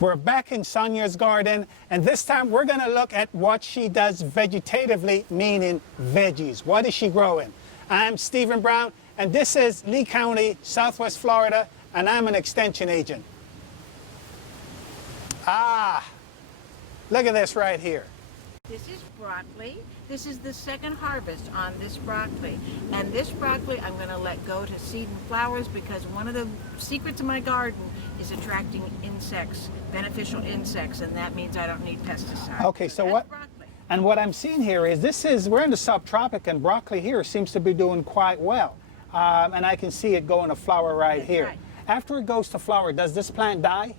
We're back in Sonia's garden, and this time we're going to look at what she does vegetatively, meaning veggies. What is she growing? I'm Stephen Brown, and this is Lee County, Southwest Florida, and I'm an extension agent. Ah, look at this right here. This is broccoli. This is the second harvest on this broccoli. And this broccoli I'm going to let go to seed and flowers because one of the secrets of my garden is attracting insects, beneficial insects, and that means I don't need pesticides. Okay, so what? Broccoli. And what I'm seeing here is we're in the subtropic, and broccoli here seems to be doing quite well. And I can see it going to flower right here. Right. After it goes to flower, does this plant die?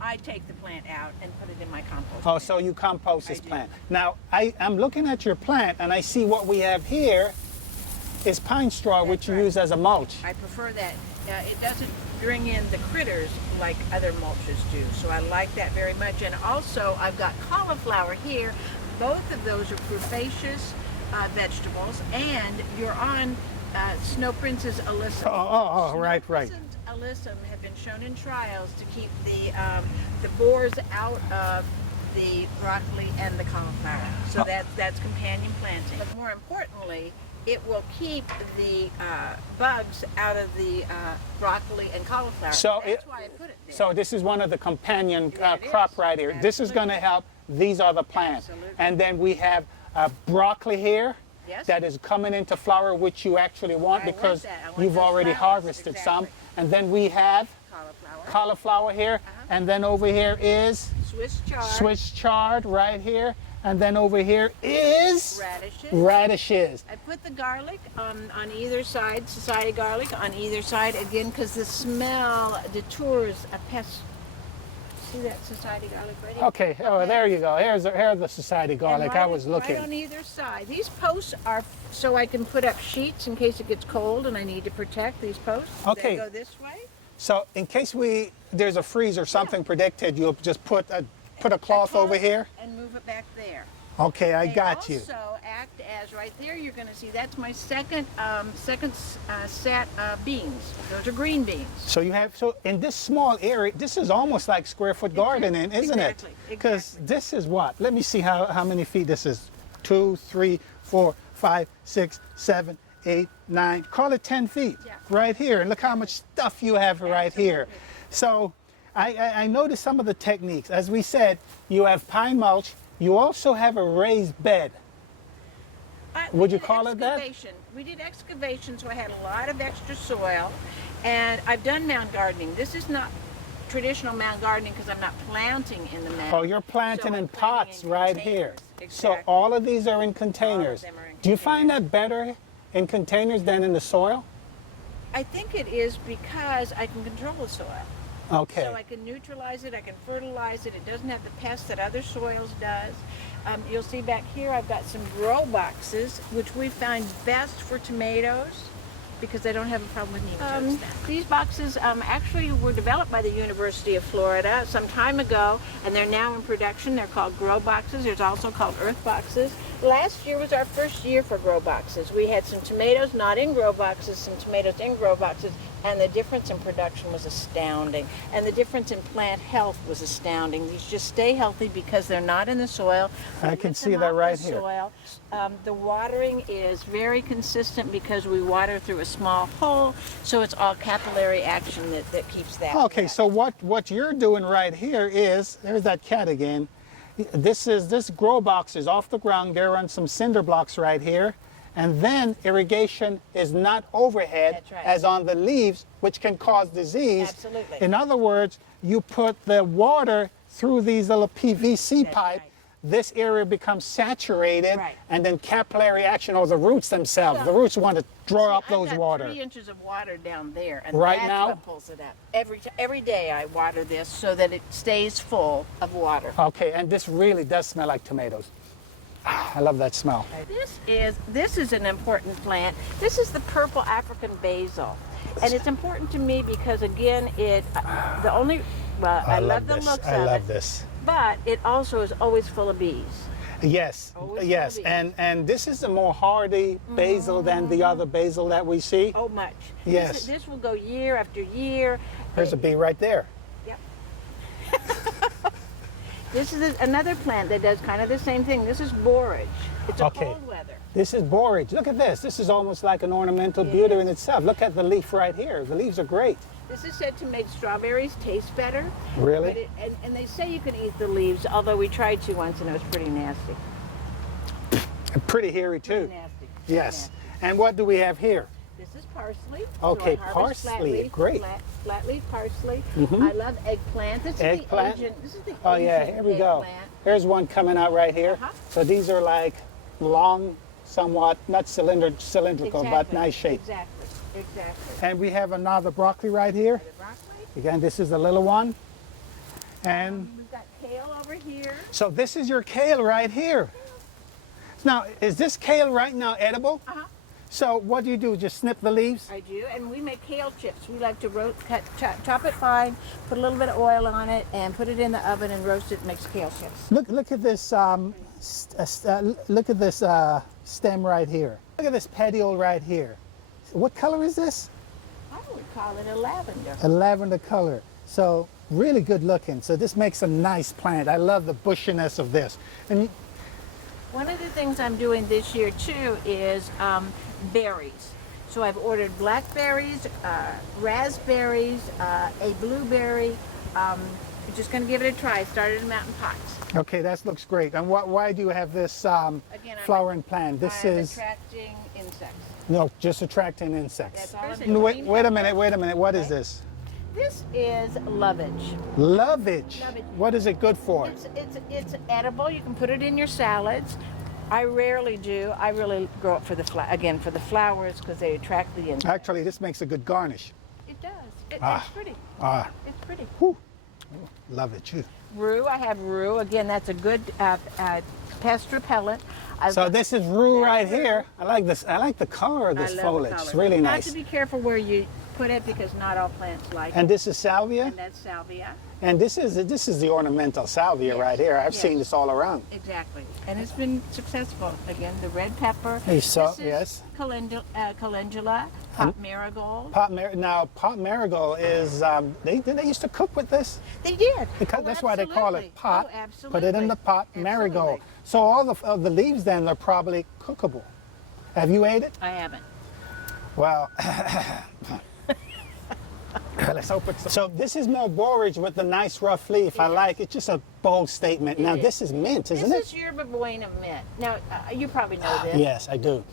I take the plant out and put it in my compost. Oh, bin. so you compost this I do. plant. Now, I'm looking at your plant, and I see what we have here is pine straw, which you right. use as a mulch. I prefer that. It doesn't bring in the critters like other mulches do, so I like that very much. And also, I've got cauliflower here. Both of those are fruitaceous vegetables, and you're on Snow Princess alyssum. Oh, right. Snow Princess alyssum have been shown in trials to keep the boars out of the broccoli and the cauliflower. So that's companion planting. But more importantly, it will keep the bugs out of the broccoli and cauliflower. So that's why I put it there. So this is one of the companion Yeah, it crop is. right here. This is going to help. These are the plants. Absolutely. And then we have broccoli here. Yes. That is coming into flower, which you actually want I want because that. I want you've those already flowers. harvested Exactly. some. And then we have cauliflower here. And then over here is Swiss chard right here. And then over here is radishes. I put the garlic on either side, society garlic on either side, again, because the smell deters a pest. See that society garlic right here? Okay, oh, there you go. Here's the society garlic. I was looking. Right on either side. These posts are so I can put up sheets in case it gets cold and I need to protect these posts. Okay. They go this way. So in case there's a freeze or something predicted, you'll just put a cloth over here? And move it back there. Okay, I got you. They also act as, right there, you're going to see, that's my second set of beans. Those are green beans. So in this small area, this is almost like square foot gardening, isn't Exactly, it? Because this is what? Let me see how many feet this is. 2, 3, 4, 5, 6, 7, 8, 9, call it 10 feet right here. And look how much stuff you have right here. So I noticed some of the techniques. As we said, you have pine mulch. You also have a raised bed. Would you call it that? We did excavation, so I had a lot of extra soil. And I've done mound gardening. This is not traditional mound gardening because I'm not planting in the mound. Oh, you're planting So in I'm planting pots in right containers. here. Exactly. So all of these are in containers. All of them are in Do you find that better in containers than in the soil? I think it is because I can control the soil. Okay. So I can neutralize it, I can fertilize it. It doesn't have the pests that other soils does. You'll see back here I've got some grow boxes, which we find best for tomatoes because they don't have a problem with nematodes. These boxes actually were developed by the University of Florida some time ago, and they're now in production. They're called grow boxes. There's also called earth boxes. Last year was our first year for grow boxes. We had some tomatoes not in grow boxes, some tomatoes in grow boxes, and the difference in production was astounding. And the difference in plant health was astounding. These just stay healthy because they're not in the soil. I can see that right here. Soil. The watering is very consistent because we water through a small hole, so it's all capillary action that keeps that. Okay, so what you're doing right here is, there's that cat again. This grow box is off the ground. There are some cinder blocks right here. And then irrigation is not overhead. That's right. As on the leaves, which can cause disease. Absolutely. In other words, you put the water through these little PVC That's pipe. right. This area becomes saturated, Right. and then capillary action, or the roots themselves. Well, the roots want to draw up I've those got water. 3 inches of water down there, and Right that's now? what pulls it up. Every day I water this so that it stays full of water. Okay, and this really does smell like tomatoes. I love that smell. This is an important plant. This is the purple African basil. And it's important to me because, again, the only, well, I love the this. looks I of love it, this. but it also is always full of bees. Yes, Always yes, healthy. and this is a more hardy basil than the other basil that we see. Oh, much. Yes. This will go year after year. There's a bee right there. Yep. This is another plant that does kind of the same thing. This is borage. It's a Okay. cold weather. This is borage. Look at this. This is almost like an ornamental beauty in itself. Look at the leaf right here. The leaves are great. This is said to make strawberries taste better. Really? But and they say you can eat the leaves, although we tried to once and it was pretty nasty. And pretty hairy too. Pretty nasty. Yes. And what do we have here? This is parsley. Okay, I harvest parsley, great. Flat leaf parsley. Mhm. I love eggplant. This Eggplant? is the Asian. This is the Oh yeah, Asian here we go. eggplant. Here's one coming out right here. Uh-huh. So these are like long, somewhat, not cylindrical, but Exactly. nice shape. Exactly. Exactly. And we have another broccoli right here. The broccoli. Again, this is a little one. And We've got kale over here. so this is your kale right here. Now, is this kale right now edible? Uh-huh. So what do you do? Just snip the leaves? I do, and we make kale chips. We like to chop it fine, put a little bit of oil on it, and put it in the oven and roast it. It makes kale chips. Look at this. Look at this stem right here. Look at this petiole right here. What color is this? I would call it a lavender. A lavender color. So really good looking. So this makes a nice plant. I love the bushiness of this. And One of the things I'm doing this year too is berries. So I've ordered blackberries, raspberries, a blueberry. I'm just going to give it a try. Started in mountain pots. okay, that looks great. And why do you have this Again, I'm flowering plant? This I'm is attracting insects. no, just attracting insects. That's all I'm doing. Wait a minute. What is this? This is lovage. Lovage. Lovage. What is it good for? It's edible. You can put it in your salads. I rarely do. I really grow it for the for the flowers because they attract the insects. Actually, this makes a good garnish. It does. It's pretty. Ah, It's pretty. whew. Love it too. Rue. I have rue. Again, that's a good pest repellent. So this is rue right here. I like this. I like the color of I this love the foliage. color. It's really You nice. have to be careful where you put it because not all plants like And it. this is salvia. And that's salvia. And this is the ornamental salvia Yes. right here. I've Yes. seen this all around. Exactly. And it's been successful. Again, the red pepper. Hey, so- This is yes. calendula, pot marigold. Now pot marigold is they used to cook with this. They did. Because Oh, that's why they call it absolutely. pot. Oh, absolutely. Put it in the pot, marigold. Absolutely. So all of the leaves then are probably cookable. Have you ate it? I haven't. Well, let's hope it's. So this is more borage with the nice rough leaf. I like it. Just a bold statement. Now is. this is mint, isn't This it? is yerba buena mint. Now, you probably know this. Yes, I do.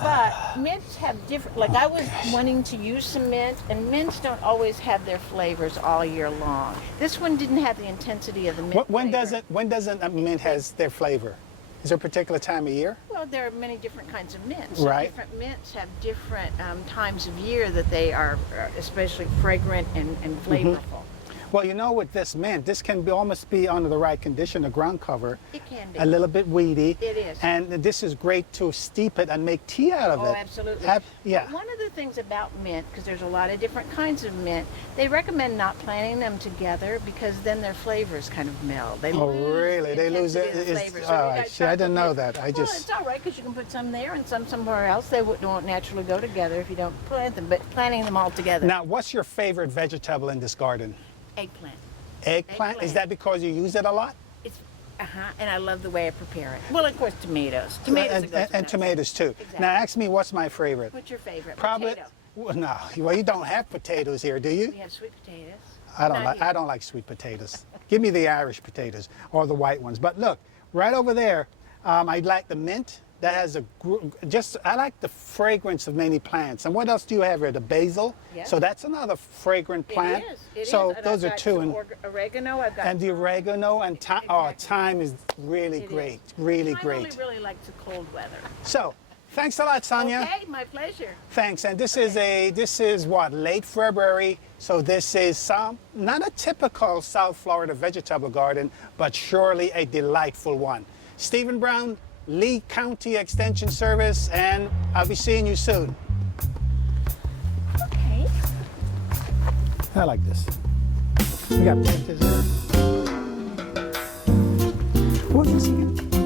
But mints have different, like I was wanting to use some mint, and mints don't always have their flavors all year long. This one didn't have the intensity of the mint When flavor. doesn't a mint has their flavor? Is there a particular time of year? Well, there are many different kinds of mints. Right. Different mints have different times of year that they are especially fragrant and flavorful. Well, you know, with this mint, this can be almost be under the right condition, the ground cover. It can be. A little bit weedy. It is. And this is great to steep it and make tea out of Oh, it. absolutely. Yeah. One of the things about mint, because there's a lot of different kinds of mint, they recommend not planting them together because then their flavors kind of meld. They Oh, lose really? They lose it? intensity of the It's- flavor. oh, you I got see. I didn't know chocolate. that. I Well, just- it's all right because you can put some there and some somewhere else. They won't naturally go together if you don't plant them. But planting them all together. Now, what's your favorite vegetable in this garden? Eggplant. Eggplant? Is Eggplant. that because you use it a lot? It's and I love the way I prepare it. Well, of course, tomatoes. Tomatoes and, are good. and tomatoes too. Exactly. Now, ask me what's my favorite. What's your favorite? Probably. Potato. Well, no. Well, you don't have potatoes here, do you? We have sweet potatoes. I don't Not like. here. I don't like sweet potatoes. Give me the Irish potatoes or the white ones. But look, right over there, I like the mint. That has I like the fragrance of many plants. And what else do you have here? The basil. Yes. So that's another fragrant plant. It is. It so is. And those I've are got two. some oregano. I've got And the oregano and thyme. Oh, Exactly. thyme is really It great. is. Really I great. really like the cold weather. So, thanks a lot, Sonia. Okay, my pleasure. Thanks. And this is what, late February. So this is not a typical South Florida vegetable garden, but surely a delightful one. Stephen Brown, Lee County Extension Service, and I'll be seeing you soon. Okay. I like this. We got printers here. What was this again?